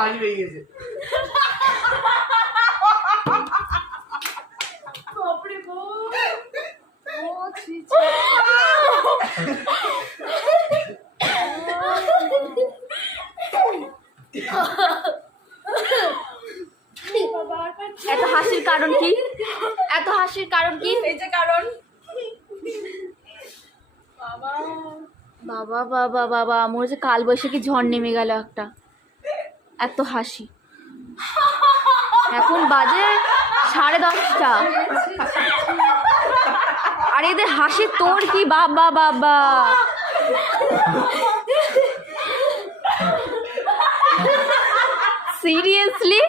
হাসি পেয়ে গেছে। এত হাসির কারণ কি? এত হাসির কারণ কি? এই যে কারণ বাবা বাবা বাবা, মনে হচ্ছে কাল বৈশাখী ঝড় নেমে গেল একটা। এত হাসি। এখন বাজে 10:30। আর এদের হাসি তোর কি বাবা বাবা। সিরিয়াসলি